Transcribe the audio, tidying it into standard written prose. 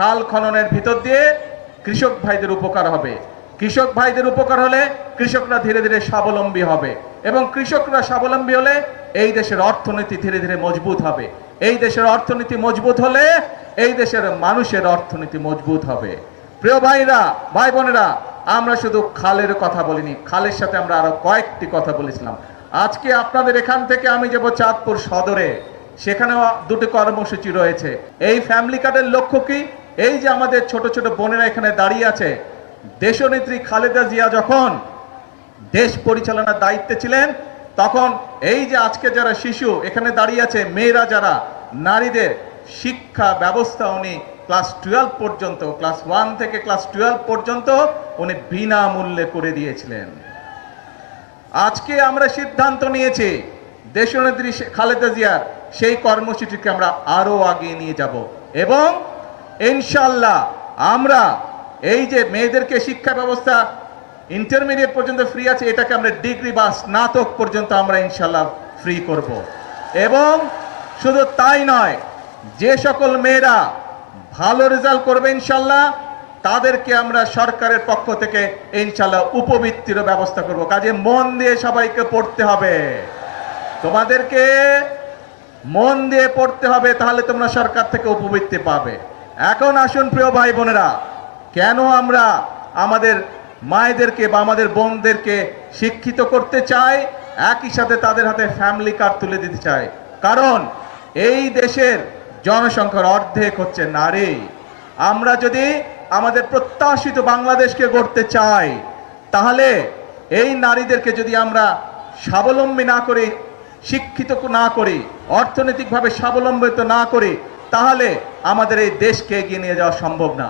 খাল খননের ভিতর দিয়ে কৃষক ভাইদের উপকার হবে। কৃষক ভাইদের উপকার হলে কৃষকরা ধীরে ধীরে স্বাবলম্বী হবে, এবং কৃষকরা স্বাবলম্বী হলে এই দেশের অর্থনীতি ধীরে ধীরে মজবুত হবে। এই দেশের অর্থনীতি মজবুত হলে এই দেশের মানুষের অর্থনীতি মজবুত হবে। প্রিয় ভাইরা, ভাই বোনেরা, আমরা শুধু খালের কথা বলিনি, খালের সাথে আমরা আরো কয়েকটি কথা বলেছিলাম। আজকে আপনাদের এখান থেকে আমি যাব চাঁদপুর সদরে, সেখানেও দুটি কর্মসূচি রয়েছে। এই ফ্যামিলি কার্ডের লক্ষ্য কি? এই যে আমাদের ছোট ছোট বোনেরা এখানে দাঁড়িয়ে আছে, দেশনেত্রী খালেদা জিয়া যখন দেশ পরিচালনার দায়িত্বে ছিলেন, তখন এই যে আজকে যারা শিশু এখানে দাঁড়িয়ে আছে, মেয়েরা যারা, নারীদের শিক্ষা ব্যবস্থা উনি ক্লাস 12 পর্যন্ত, ক্লাস 1 থেকে ক্লাস 12 পর্যন্ত উনি বিনামূল্যে করে দিয়েছিলেন। আজকে আমরা সিদ্ধান্ত নিয়েছি দেশনেত্রী খালেদা জিয়ার সেই কর্মসূচিকে আমরা আরো আগিয়ে নিয়ে যাব, এবং ইনশাআল্লাহ আমরা এই যে মেয়েদেরকে শিক্ষা ব্যবস্থা ইন্টারমিডিয়েট পর্যন্ত ফ্রি আছে, এটাকে আমরা ডিগ্রি বা স্নাতক পর্যন্ত আমরা ইনশাআল্লাহ ফ্রি করব। এবং শুধু তাই নয়, যে সকল মেয়েরা ভালো রেজাল্ট করবে ইনশাআল্লাহ তাদেরকে আমরা সরকারের পক্ষ থেকে ইনশাআল্লাহ উপবৃত্তির ব্যবস্থা করব। কাজে মন দিয়ে সবাইকে পড়তে হবে, তোমাদেরকে মন দিয়ে পড়তে হবে, তাহলে তোমরা সরকার থেকে উপবৃত্তি পাবে। এখন আসুন প্রিয় ভাই বোনেরা, কেন আমরা আমাদের মায়েদেরকে বা আমাদের বোনদেরকে শিক্ষিত করতে চাই, একই সাথে তাদের হাতে ফ্যামিলি কার্ড তুলে দিতে চাই? কারণ এই দেশের জনসংখ্যার অর্ধেক হচ্ছে নারী। আমরা যদি আমাদের প্রত্যাশিত বাংলাদেশকে গড়তে চাই, তাহলে এই নারীদেরকে যদি আমরা স্বাবলম্বী না করি, শিক্ষিত না করি, অর্থনৈতিকভাবে স্বাবলম্বিত না করি, তাহলে আমাদের এই দেশকে এগিয়ে নিয়ে যাওয়া সম্ভব না।